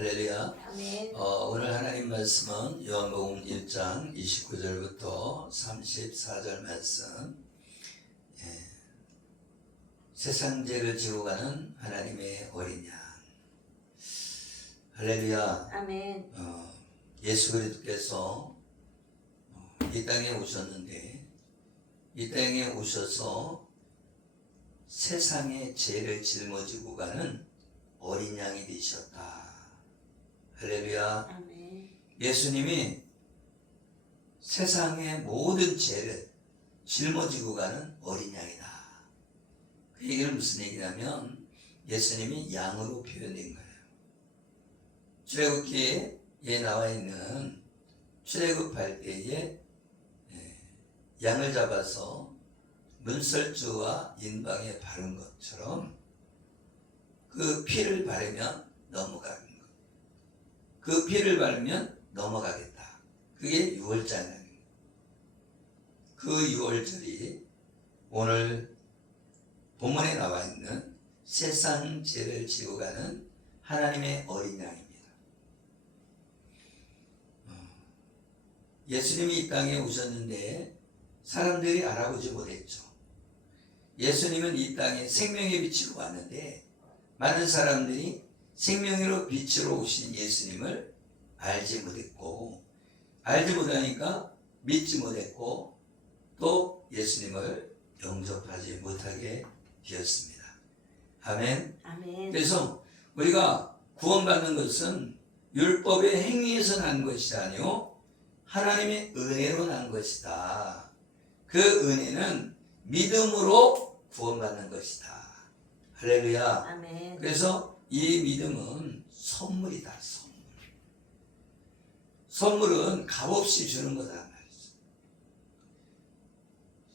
할렐루야. 아멘. 오늘 하나님 말씀은 요한복음 1장 29절부터 34절 말씀. 세상 죄를 지고 가는 하나님의 어린 양. 할렐루야. 아멘. 예수 그리스도께서 이 땅에 오셨는데, 이 땅에 오셔서 세상의 죄를 짊어지고 가는 어린 양이 되셨다. 할렐루야. 아멘. 예수님이 세상의 모든 죄를 짊어지고 가는 어린 양이다. 그 얘기는 무슨 얘기냐면 예수님이 양으로 표현된 거예요. 출애굽기에 나와 있는 출애굽할 때에 양을 잡아서 문설주와 인방에 바른 것처럼 그 피를 바르면 넘어가는 것. 그 피를 바르면 넘어가겠다. 그게 유월절이라는 거예요. 그 유월절이 오늘 본문에 나와 있는 세상 죄를 지고 가는 하나님의 어린 양입니다. 예수님이 이 땅에 오셨는데 사람들이 알아보지 못했죠. 예수님은 이 땅에 생명의 빛으로 왔는데 많은 사람들이 생명으로 빛으로 오신 예수님을 알지 못했고, 알지 못하니까 믿지 못했고, 또 예수님을 영접하지 못하게 되었습니다. 아멘. 아멘. 그래서 우리가 구원받는 것은 율법의 행위에서 난 것이 아니요 하나님의 은혜로 난 것이다. 그 은혜는 믿음으로 구원받는 것이다. 할렐루야. 아멘. 그래서 이 믿음은 선물이다. 선물은 값없이 주는 거다 말이죠.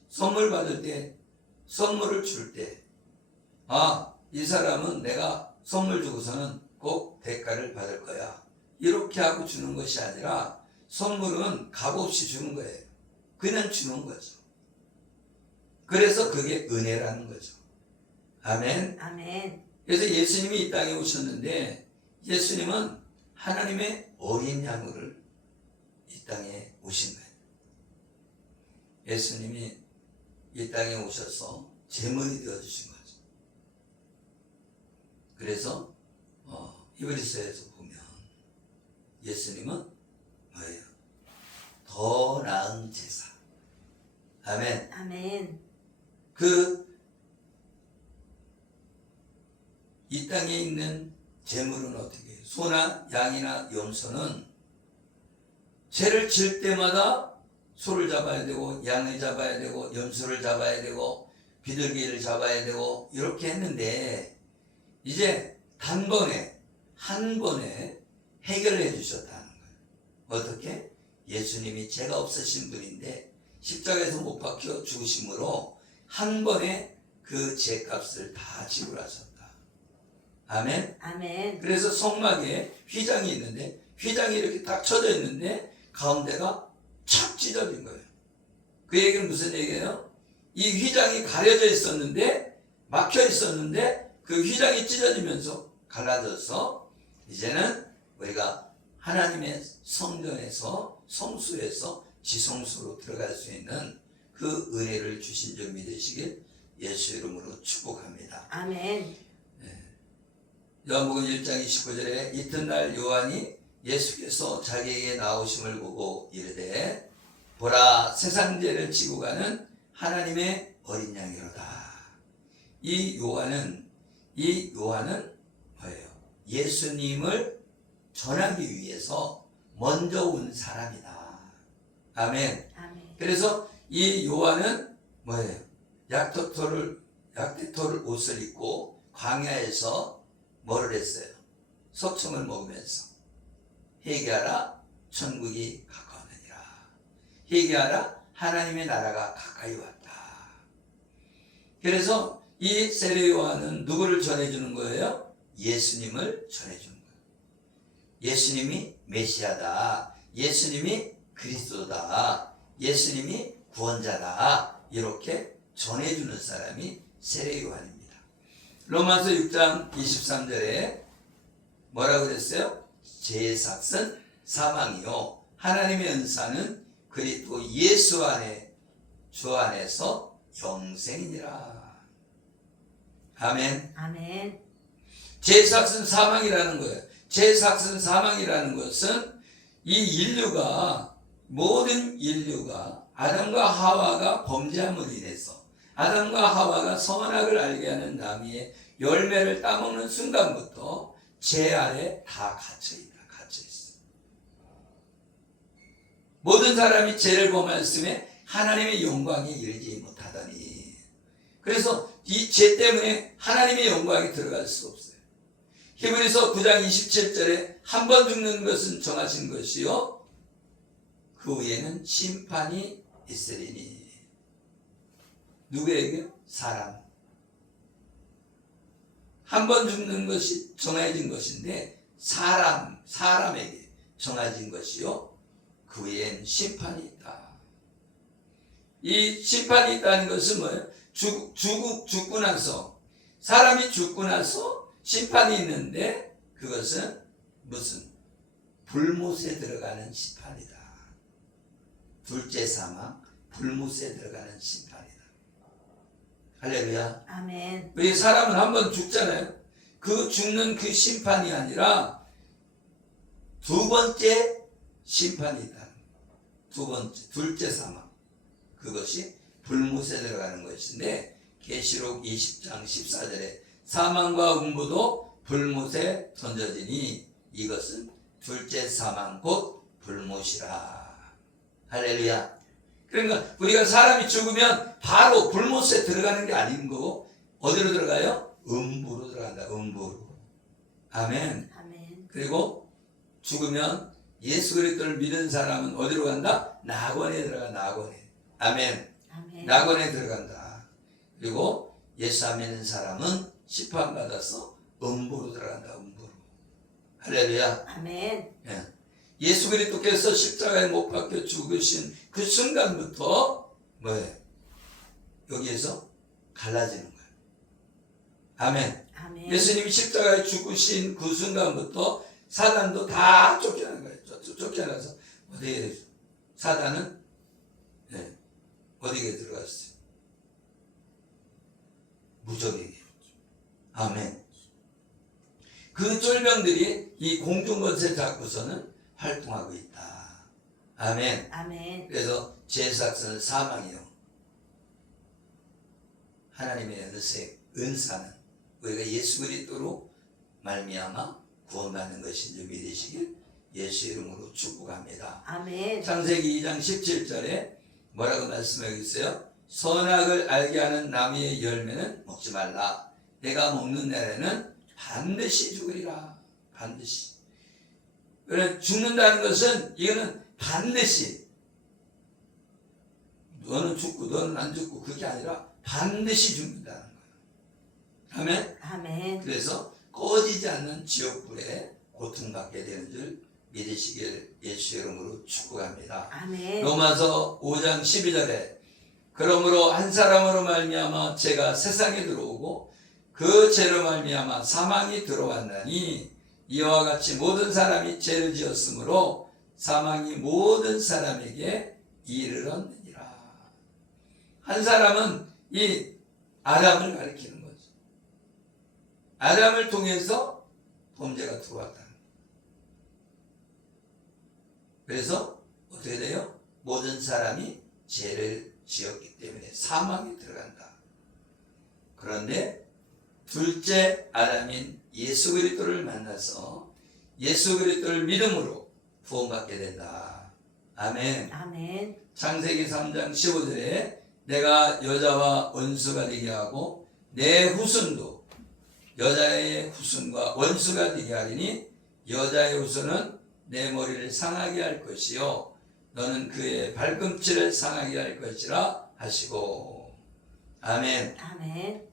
선물 받을 때, 선물을 줄 때, 이 사람은 내가 선물 주고서는 꼭 대가를 받을 거야, 이렇게 하고 주는 것이 아니라 선물은 값없이 주는 거예요. 그냥 주는 거죠. 그래서 그게 은혜라는 거죠. 아멘. 아멘. 그래서 예수님이 이 땅에 오셨는데 예수님은 하나님의 어린 양으로 이 땅에 오신 거예요. 예수님이 이 땅에 오셔서 제물이 되어주신 거죠. 그래서 히브리서에서 보면 예수님은 뭐예요? 더 나은 제사. 아멘. 아멘. 이 땅에 있는 제물은 어떻게 해요? 소나 양이나 염소는 죄를 질 때마다 소를 잡아야 되고 양을 잡아야 되고 염소를 잡아야 되고 비둘기를 잡아야 되고 이렇게 했는데 이제 단번에 한 번에 해결해 주셨다는 거예요. 어떻게? 예수님이 죄가 없으신 분인데 십자가에서 못 박혀 죽으심으로 한 번에 그 죄값을 다 지불하셨다. 아멘. 아멘. 그래서 성막에 휘장이 있는데 휘장이 이렇게 딱 쳐져 있는데 가운데가 착 찢어진 거예요. 그 얘기는 무슨 얘기예요? 이 휘장이 가려져 있었는데, 막혀 있었는데 그 휘장이 찢어지면서 갈라져서 이제는 우리가 하나님의 성전에서, 성수에서 지성수로 들어갈 수 있는 그 은혜를 주신 줄 믿으시길 예수 이름으로 축복합니다. 아멘. 요한복음 1장 29절에 이튿날 요한이 예수께서 자기에게 나오심을 보고 이르되 보라, 세상 죄를 지고 가는 하나님의 어린 양이로다. 이 요한은 뭐예요? 예수님을 전하기 위해서 먼저 온 사람이다. 아멘. 아멘. 그래서 이 요한은 뭐예요? 약대토를 옷을 입고 광야에서 뭐를 했어요? 석청을 먹으면서 회개하라, 천국이 가까우느니라. 회개하라, 하나님의 나라가 가까이 왔다. 그래서 이 세례 요한은 누구를 전해주는 거예요? 예수님을 전해주는 거예요. 예수님이 메시아다, 예수님이 그리스도다, 예수님이 구원자다, 이렇게 전해주는 사람이 세례 요한입니다. 로마서 6장 23절에 뭐라고 그랬어요? 죄삭은 사망이요 하나님의 은사는 그리스도 예수 안에 주 안에서 영생이니라. 아멘. 아멘. 죄삭은 사망이라는 거예요. 죄삭은 사망이라는 것은 이 인류가, 모든 인류가 아담과 하와가 범죄함으로 인해서 아담과 하와가 선악을 알게 하는 나무의 열매를 따먹는 순간부터 죄 아래 다 갇혀있다. 갇혀있어. 모든 사람이 죄를 범하였음에 하나님의 영광에 이르지 못하다니. 그래서 이 죄 때문에 하나님의 영광에 들어갈 수 없어요. 히브리서 9장 27절에 한 번 죽는 것은 정하신 것이요 그 후에는 심판이 있으리니. 누구에게요? 사람. 한 번 죽는 것이 정해진 것인데 사람에게 정해진 것이요 그 후엔 심판이 있다. 이 심판이 있다는 것은 뭐예요? 죽고 나서, 사람이 죽고 나서 심판이 있는데 그것은 무슨 불못에 들어가는 심판이다. 둘째 사망, 불못에 들어가는 심판이다. 할렐루야. 아멘. 우리 사람은 한번 죽잖아요. 그 죽는 그 심판이 아니라 두 번째 심판이 있다. 두 번째, 둘째 사망. 그것이 불못에 들어가는 것인데 계시록 20장 14절에 사망과 음부도 불못에 던져지니 이것은 둘째 사망 곧 불못이라. 할렐루야. 그러니까 우리가 사람이 죽으면 바로 불못에 들어가는 게 아닌 거고 어디로 들어가요? 음부로 들어간다. 음부로. 아멘. 아멘. 그리고 죽으면 예수 그리스도를 믿은 사람은 어디로 간다? 낙원에 들어가. 낙원에. 아멘. 아멘. 낙원에 들어간다. 그리고 예수 안 믿는 사람은 심판받아서 음부로 들어간다. 음부로. 할렐루야. 아멘. 예. 예수 그리스도께서 십자가에 못 박혀 죽으신 그 순간부터 뭐예요? 여기에서 갈라지는 거예요. 아멘. 아멘. 예수님이 십자가에 죽으신 그 순간부터 사단도 다 쫓겨난 거예요. 쫓겨나서 어디에 사단은 어디에 들어갔어요? 무적에게. 아멘. 그 쫄병들이 이 공중권세 잡고서는 활동하고 있다. 아멘. 아멘. 그래서 죄삭은 사망이요. 하나님의 은사는 우리가 예수 그리스도로 말미암아 구원받는 것인 줄 믿으시길 예수 이름으로 축복합니다. 아멘. 창세기 2장 17절에 뭐라고 말씀하고 있어요? 선악을 알게 하는 나무의 열매는 먹지 말라. 내가 먹는 날에는 반드시 죽으리라. 반드시. 그래, 죽는다는 것은 이거는 반드시. 너는 죽고 너는 안 죽고 그게 아니라 반드시 죽는다는 거예요. 아멘? 아멘. 그래서 꺼지지 않는 지옥불에 고통받게 되는 줄 믿으시길 예수 이름으로 축복합니다. 아멘. 로마서 5장 12절에 그러므로 한 사람으로 말미암아 죄가 세상에 들어오고 그 죄로 말미암아 사망이 들어왔나니 이와 같이 모든 사람이 죄를 지었으므로 사망이 모든 사람에게 이르렀느니라. 한 사람은 이 아담을 가리키는 거죠. 아담을 통해서 범죄가 들어왔다. 그래서 어떻게 돼요? 모든 사람이 죄를 지었기 때문에 사망에 들어간다. 그런데 둘째 아담인 예수 그리스도를 만나서 예수 그리스도를 믿음으로 구원받게 된다. 아멘. 아멘. 창세기 3장 15절에 내가 여자와 원수가 되게 하고 내 후손도 여자의 후손과 원수가 되게 하리니 여자의 후손은 내 머리를 상하게 할 것이요 너는 그의 발꿈치를 상하게 할 것이라 하시고. 아멘. 아멘.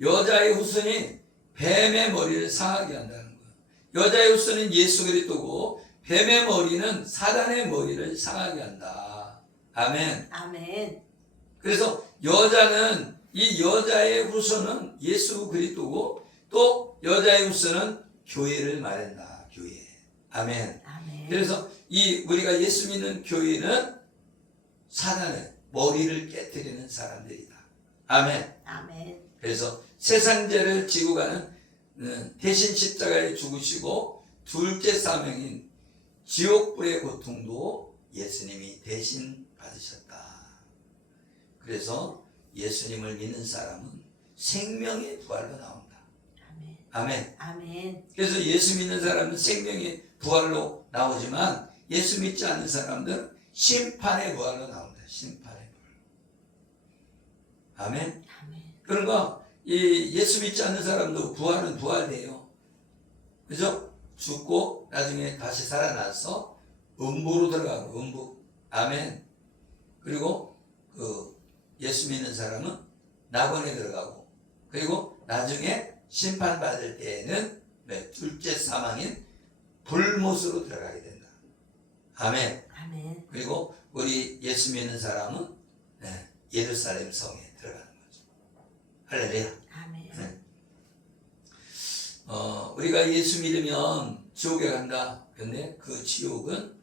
여자의 후손이 뱀의 머리를 상하게 한다는 거예요. 여자의 후손은 예수 그리스도고 뱀의 머리는 사단의 머리를 상하게 한다. 아멘. 아멘. 그래서 이 여자의 후손은 예수 그리스도고 또 여자의 후손은 교회를 말한다. 교회. 아멘. 아멘. 그래서 이 우리가 예수 믿는 교회는 사단의 머리를 깨뜨리는 사람들이다. 아멘. 아멘. 그래서 세상 죄를 지고 가는 대신 십자가에 죽으시고 둘째 사명인 지옥불의 고통도 예수님이 대신 받으셨다. 그래서 예수님을 믿는 사람은 생명의 부활로 나온다. 아멘. 아멘. 아멘. 그래서 예수 믿는 사람은 생명의 부활로 나오지만 예수 믿지 않는 사람들은 심판의 부활로 나온다. 심판의 부활. 아멘. 아멘. 그러니까 이 예수 믿지 않는 사람도 부활은 부활돼요. 그죠? 죽고 나중에 다시 살아나서 음부로 들어가고 음부. 아멘. 그리고 그 예수 믿는 사람은 낙원에 들어가고 그리고 나중에 심판받을 때에는 둘째 사망인 불못으로 들어가게 된다. 아멘. 아멘. 그리고 우리 예수 믿는 사람은 예루살렘 성에 들어가는 거죠. 할렐루야. 아멘. 네. 우리가 예수 믿으면 지옥에 간다. 근데 그 지옥은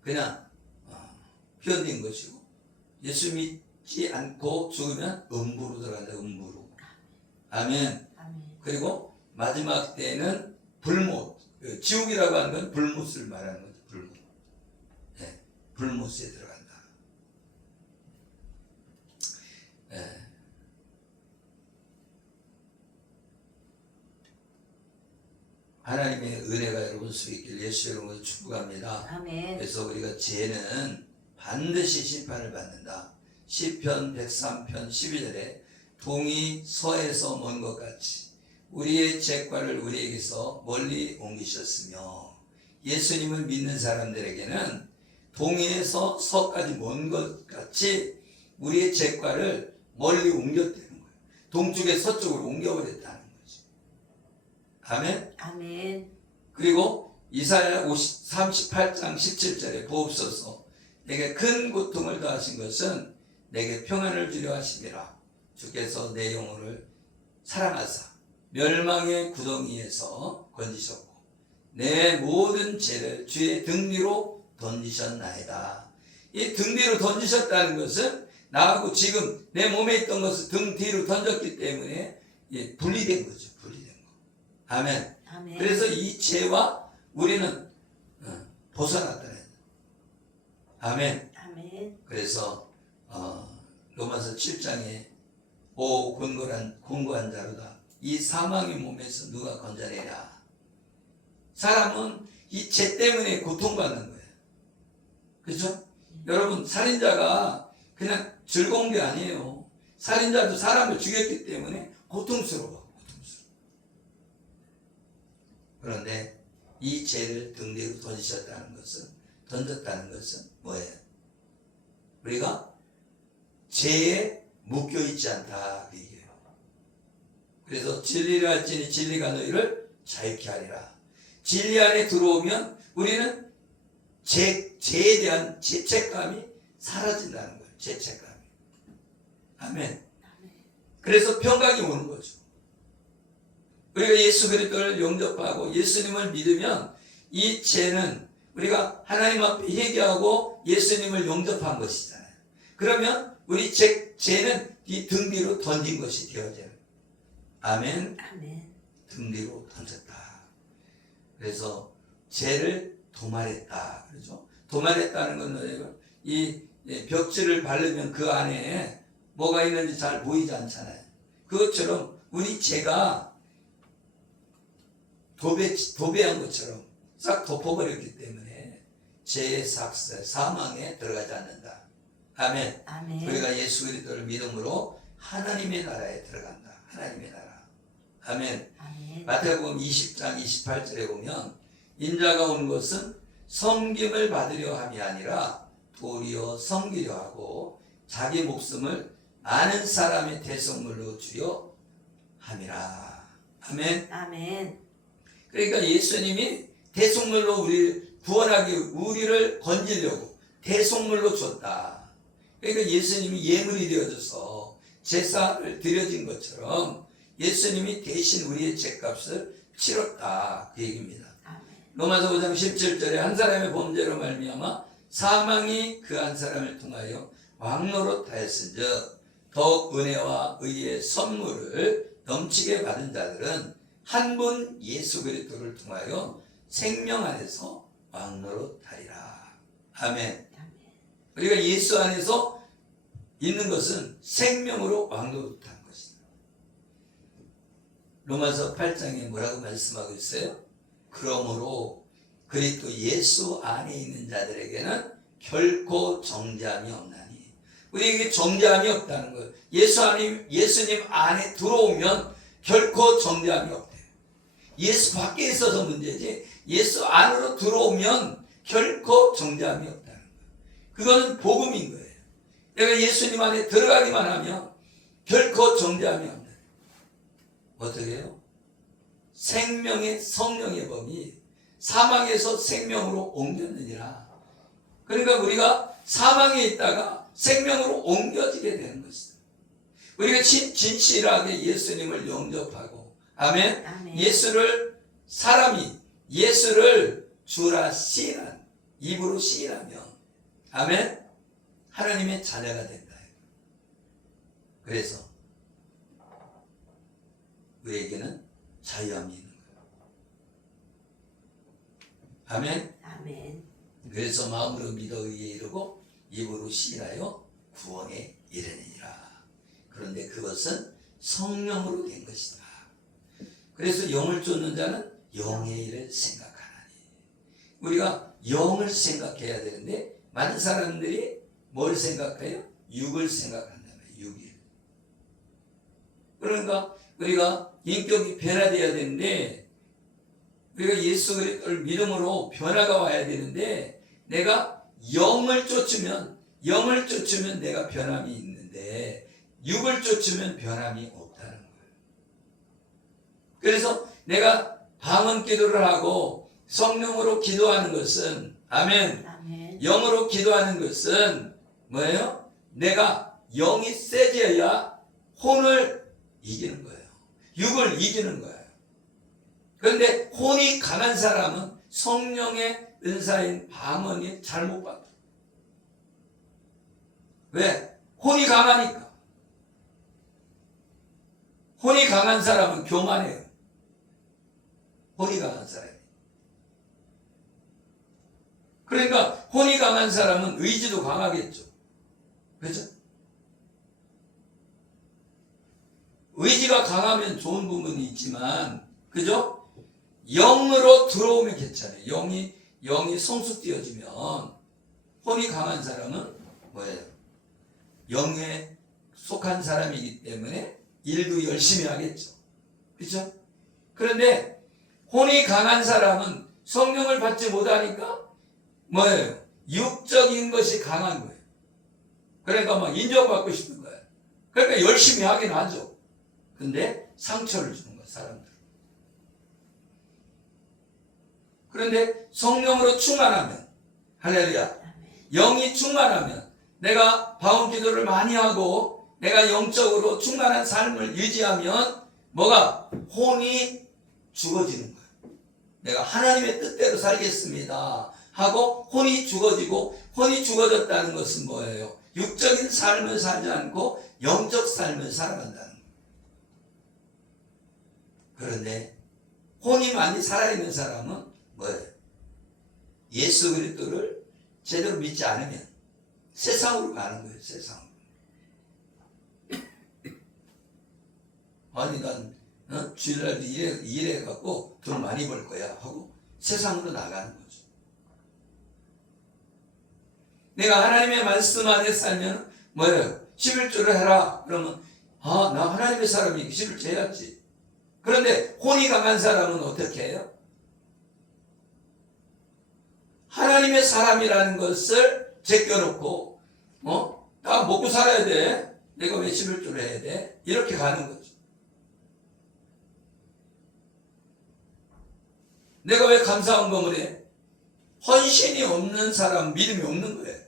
그냥 편인 것이고 예수 믿지 않고 죽으면 음부로 들어간다. 음부로. 아멘. 아멘. 그리고 마지막 때는 불못. 지옥이라고 하는 건 불못을 말하는 거죠. 불못. 네, 불못에 들어간다. 네. 하나님의 은혜가 여러분 수 있길 예수 이름으로 축복합니다. 아멘. 그래서 우리가 죄는 반드시 심판을 받는다. 시편 103편 12절에 동이 서에서 먼 것 같이 우리의 죄과를 우리에게서 멀리 옮기셨으며 예수님을 믿는 사람들에게는 동에서 서까지 먼 것 같이 우리의 죄과를 멀리 옮겼다는 거예요. 동쪽에 서쪽으로 옮겨버렸다는 거죠. 아멘. 아멘. 그리고 이사야 38장 17절에 보옵소서 내게 큰 고통을 더하신 것은 내게 평안을 주려 하심이라. 주께서 내 영혼을 사랑하사 멸망의 구덩이에서 건지셨고 내 모든 죄를 주의 등 뒤로 던지셨나이다. 이 등 뒤로 던지셨다는 것은 나하고 지금 내 몸에 있던 것을 등 뒤로 던졌기 때문에 분리된 거죠. 분리된 거. 아멘. 아멘. 그래서 이 죄와 우리는 벗어났다는. 아멘. 아멘. 그래서 로마서 7장에 오 공고한 자로다. 이 사망의 몸에서 누가 건져내랴. 사람은 이 죄 때문에 고통받는 거예요. 그렇죠? 여러분 살인자가 그냥 즐거운 게 아니에요. 살인자도 사람을 죽였기 때문에 고통스러워. 그런데 이 죄를 등 뒤로 던졌다는 것은 뭐예요? 우리가 죄에 묶여 있지 않다 그 얘기예요. 그래서 진리를 알지니 진리가 너희를 자유케 하리라. 진리 안에 들어오면 우리는 죄에 대한 죄책감이 사라진다는 거예요. 죄책감이. 아멘. 그래서 평강이 오는 거죠. 우리가 예수 그리스도를 영접하고 예수님을 믿으면 이 죄는 우리가 하나님 앞에 회개하고 예수님을 영접한 것이잖아요. 그러면 우리 죄는 이 등 뒤로 던진 것이 되어져요. 아멘. 아멘. 등 뒤로 던졌다. 그래서 죄를 도말했다. 그렇죠? 도말했다는 건 뭐냐면 이 벽지를 바르면 그 안에 뭐가 있는지 잘 보이지 않잖아요. 그것처럼 우리 죄가 도배한 것처럼 싹 덮어버렸기 때문에 죄의 삭슬, 사망에 들어가지 않는다. 아멘. 아멘. 우리가 예수 그리스도를 믿음으로 하나님의 나라에 들어간다. 하나님의 나라. 아멘. 아멘. 마태복음 20장 28절에 보면 인자가 온 것은 섬김을 받으려 함이 아니라 도리어 섬기려 하고 자기 목숨을 많은 사람의 대속물로 주려 함이라. 아멘. 아멘. 그러니까 예수님이 대속물로 우리를 구원하기 우리를 건지려고 대속물로 줬다. 그러니까 예수님이 예물이 되어져서 제사를 드려진 것처럼 예수님이 대신 우리의 죄값을 치렀다 그 얘기입니다. 아멘. 로마서 5장 17절에 한 사람의 범죄로 말미암아 사망이 그 한 사람을 통하여 왕노릇하였은즉 더욱 은혜와 의의 선물을 넘치게 받은 자들은 한 분 예수 그리스도를 통하여 생명 안에서 왕노릇하리라. 아멘. 아멘. 우리가 예수 안에서 있는 것은 생명으로 왕노릇한 것이다. 로마서 8장에 뭐라고 말씀하고 있어요? 그러므로 그리스도 예수 안에 있는 자들에게는 결코 정죄함이 없나니. 우리에게 정죄함이 없다는 거예요. 예수님 안에 들어오면 결코 정죄함이 없대요. 예수 밖에 있어서 문제지 예수 안으로 들어오면 결코 정죄함이 없다는 거예요. 그거는 복음인 거예요. 내가 예수님 안에 들어가기만 하면 결코 정죄함이 없는. 어떻게 해요? 생명의 성령의 법이 사망에서 생명으로 옮겼느니라. 그러니까 우리가 사망에 있다가 생명으로 옮겨지게 되는 것이다. 우리가 진실하게 예수님을 영접하고 아멘. 아멘. 예수를 주라 시인한 입으로 시인하면 아멘. 하나님의 자녀가 된다. 그래서 우리에게는 자유함이 있는 거예요. 아멘. 아멘. 그래서 마음으로 믿어 의에 이르고 입으로 시인하여 구원에 이르느니라. 그런데 그것은 성령으로 된 것이다. 그래서 영을 쫓는 자는 영의 일을 생각하나니. 우리가 영을 생각해야 되는데 많은 사람들이 뭘 생각해요? 육을 생각한다면 육일. 그러니까 우리가 인격이 변화되어야 되는데 우리가 예수 그리스도를 믿음으로 변화가 와야 되는데 내가 영을 쫓으면 내가 변함이 있는데 육을 쫓으면 변함이 없다는 거예요. 그래서 내가 방언 기도를 하고 성령으로 기도하는 것은 아멘. 아멘. 영으로 기도하는 것은 뭐예요? 내가 영이 세져야 혼을 이기는 거예요. 육을 이기는 거예요. 그런데 혼이 강한 사람은 성령의 은사인 방언이 잘못 받아요. 왜? 혼이 강하니까. 혼이 강한 사람은 교만해요. 혼이 강한 사람이. 그러니까 혼이 강한 사람은 의지도 강하겠죠. 그죠? 의지가 강하면 좋은 부분이 있지만, 그죠? 영으로 들어오면 괜찮아요. 영이 성숙되어지면, 혼이 강한 사람은 뭐예요? 영에 속한 사람이기 때문에 일도 열심히 하겠죠. 그죠? 그런데 혼이 강한 사람은 성령을 받지 못하니까 뭐예요? 육적인 것이 강한 거예요. 그러니까 막 인정받고 싶은 거예요. 그러니까 열심히 하긴 하죠. 근데 상처를 주는 거예요, 사람들. 그런데 성령으로 충만하면, 할렐루야. 영이 충만하면, 내가 방언 기도를 많이 하고, 내가 영적으로 충만한 삶을 유지하면, 뭐가? 혼이 죽어지는 거예요. 내가 하나님의 뜻대로 살겠습니다. 하고, 혼이 죽어지고, 혼이 죽어졌다는 것은 뭐예요? 육적인 삶을 살지 않고, 영적 삶을 살아간다는 거예요. 그런데 혼이 많이 살아있는 사람은 뭐예요? 예수 그리스도를 제대로 믿지 않으면 세상으로 가는 거예요. 세상으로. 아니 난 주일날도 일해갖고 돈 많이 벌 거야 하고 세상으로 나가는 거죠. 내가 하나님의 말씀 안에 살면 뭐예요? 11조를 해라. 그러면 나 하나님의 사람이 11조 해야지. 그런데 혼이 강한 사람은 어떻게 해요? 하나님의 사람이라는 것을 제껴놓고 나 먹고 살아야 돼. 내가 왜 11조를 해야 돼? 이렇게 가는 거죠. 내가 왜 감사헌금을 해? 헌신이 없는 사람, 믿음이 없는 거예요.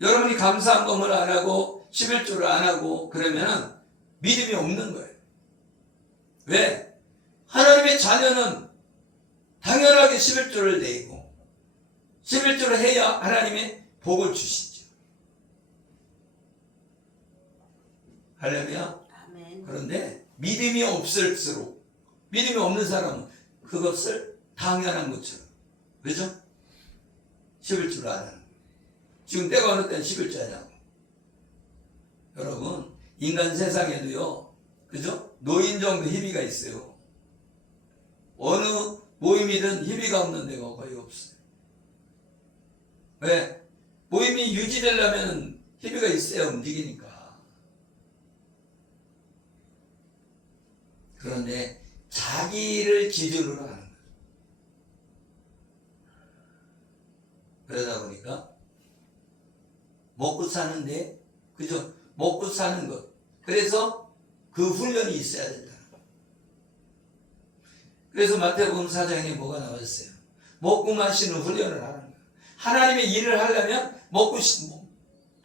여러분이 감사헌금을 안 하고 11조를 안 하고 그러면 믿음이 없는 거예요. 왜? 하나님의 자녀는 당연하게 11조를 내고 11조를 해야 하나님의 복을 주시죠. 할렐루야. 아멘. 그런데 믿음이 없을수록, 믿음이 없는 사람은 그것을 당연한 것처럼, 그죠? 11조를 안 하는 거예요. 지금 때가 어느 때는 11조냐고. 여러분, 인간 세상에도요, 그죠? 노인 정도 희비가 있어요. 어느 모임이든 희비가 없는 데가 거의 없어요. 왜? 모임이 유지되려면 희비가 있어야 움직이니까. 그런데 자기를 기준으로 하는 거죠. 그러다 보니까 먹고 사는데, 그죠? 먹고 사는 것. 그래서 그 훈련이 있어야 된다. 그래서 마태복음 4장에 뭐가 나왔어요? 먹고 마시는 훈련을 하는 거예요. 하나님의 일을 하려면 먹고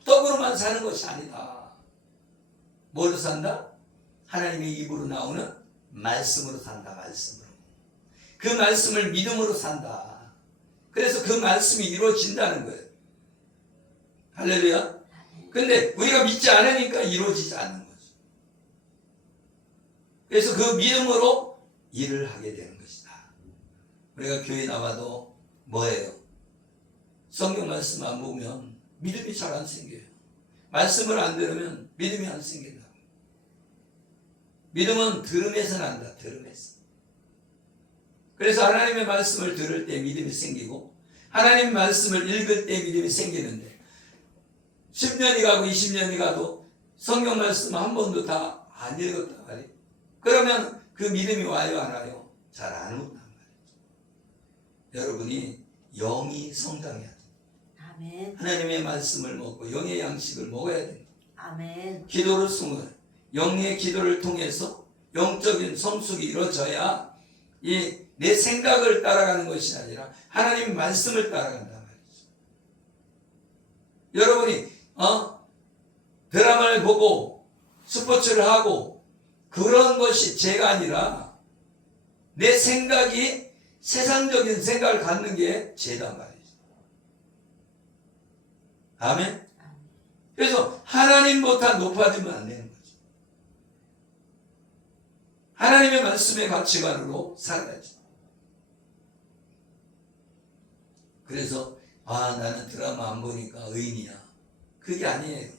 떡으로만 사는 것이 아니다. 뭘로 산다? 하나님의 입으로 나오는 말씀으로 산다. 말씀으로. 그 말씀을 믿음으로 산다. 그래서 그 말씀이 이루어진다는 거예요. 할렐루야. 근데 우리가 믿지 않으니까 이루어지지 않는 거죠. 그래서 그 믿음으로 일을 하게 되는 것이다. 우리가 교회 나와도 뭐예요? 성경 말씀 안 보면 믿음이 잘 안 생겨요. 말씀을 안 들으면 믿음이 안 생긴다. 믿음은 들음에서 난다. 들음에서. 그래서 하나님의 말씀을 들을 때 믿음이 생기고 하나님의 말씀을 읽을 때 믿음이 생기는데 10년이 가고 20년이 가도 성경 말씀 한 번도 다 안 읽었단 말이에요. 그러면 그 믿음이 와요 안 와요? 잘 안 온단 말이죠. 여러분이 영이 성장해야 돼요. 아멘. 하나님의 말씀을 먹고 영의 양식을 먹어야 돼요. 아멘. 기도를 숨어요. 영의 기도를 통해서 영적인 성숙이 이루어져야 이 내 생각을 따라가는 것이 아니라 하나님의 말씀을 따라간단 말이죠. 여러분이 드라마를 보고 스포츠를 하고 그런 것이 죄가 아니라 내 생각이 세상적인 생각을 갖는 게 죄단 말이죠. 아멘? 그래서 하나님보다 높아지면 안 되는 거죠. 하나님의 말씀의 가치관으로 살아야죠. 그래서 나는 드라마 안 보니까 의인이야. 그게 아니에요.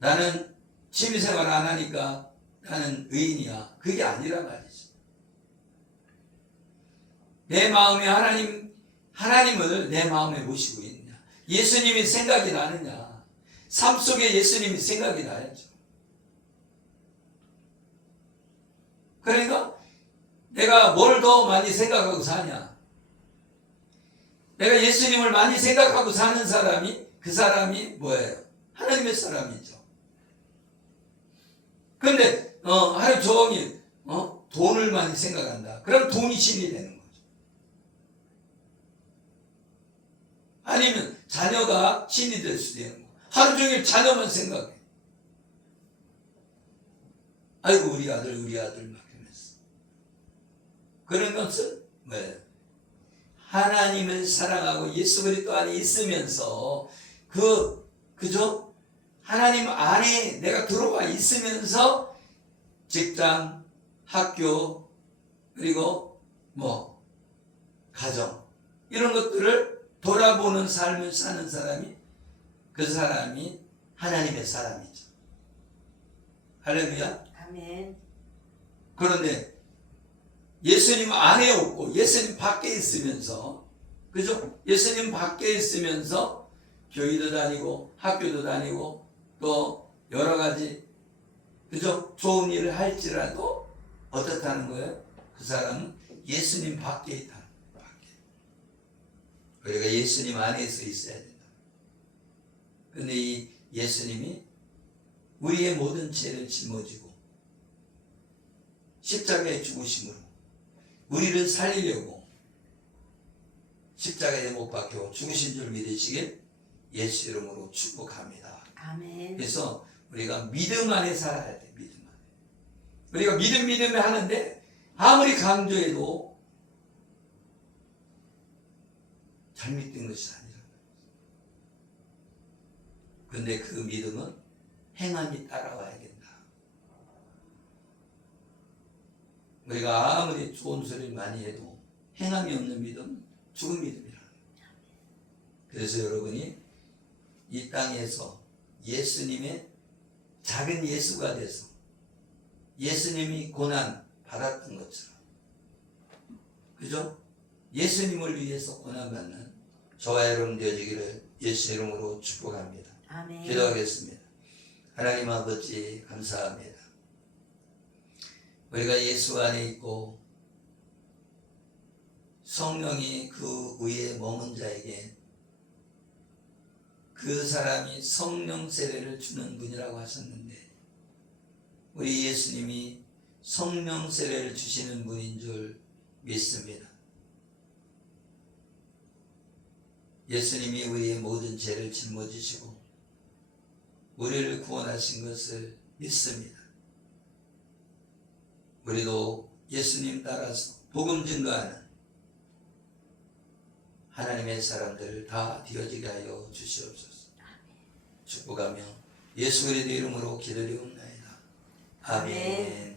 나는 취미생활 안 하니까 나는 의인이야. 그게 아니란 말이죠. 내 마음에 하나님을 내 마음에 모시고 있느냐. 예수님이 생각이 나느냐. 삶 속에 예수님이 생각이 나야죠. 그러니까 내가 뭘 더 많이 생각하고 사냐. 내가 예수님을 많이 생각하고 사는 사람이 그 사람이 뭐예요? 하나님의 사람이죠. 근데 하루 종일 돈을 많이 생각한다. 그럼 돈이 신이 되는 거죠. 아니면 자녀가 신이 될 수도 있는 거. 하루 종일 자녀만 생각해. 아이고 우리 아들 막 하면서. 그런 것은 뭐예요? 하나님을 사랑하고 예수 그리스도 안에 있으면서 그죠? 하나님 안에 내가 들어와 있으면서 직장, 학교, 그리고 가정 이런 것들을 돌아보는 삶을 사는 사람이 그 사람이 하나님의 사람이죠. 할렐루야. 아멘. 그런데 예수님 안에 없고 예수님 밖에 있으면서 그죠? 예수님 밖에 있으면서 교회도 다니고 학교도 다니고 또 여러 가지 그죠? 좋은 일을 할지라도 어떻다는 거예요? 그 사람은 예수님 밖에 있다는 거예요. 밖에. 우리가 예수님 안에서 있어야 된다. 그런데 이 예수님이 우리의 모든 죄를 짊어지고 십자가에 죽으심으로 우리를 살리려고 십자가에 못 박혀 죽으신 줄 믿으시길 예수 이름으로 축복합니다. 아멘. 그래서 우리가 믿음 안에 살아야 돼. 믿음 안에. 우리가 믿음 하는데 아무리 강조해도 잘못된 것이 아니라. 근데 그 믿음은 행함이 따라와야 된다. 우리가 아무리 좋은 소리를 많이 해도 행함이 없는 믿음은 죽은 믿음이라. 그래서 여러분이 이 땅에서 예수님의 작은 예수가 돼서 예수님이 고난 받았던 것처럼, 그죠? 예수님을 위해서 고난 받는 저와 여러분 되어지기를 예수 이름으로 축복합니다. 아멘. 기도하겠습니다. 하나님 아버지 감사합니다. 우리가 예수 안에 있고 성령이 그 위에 머문 자에게 그 사람이 성령 세례를 주는 분이라고 하셨는데, 우리 예수님이 성령 세례를 주시는 분인 줄 믿습니다. 예수님이 우리의 모든 죄를 짊어지시고 우리를 구원하신 것을 믿습니다. 우리도 예수님 따라서 복음 증거하는 하나님의 사람들을 다 되어지게 하여 주시옵소서. 축복하며 예수 그리스도 이름으로 기도드리옵나이다. 아멘.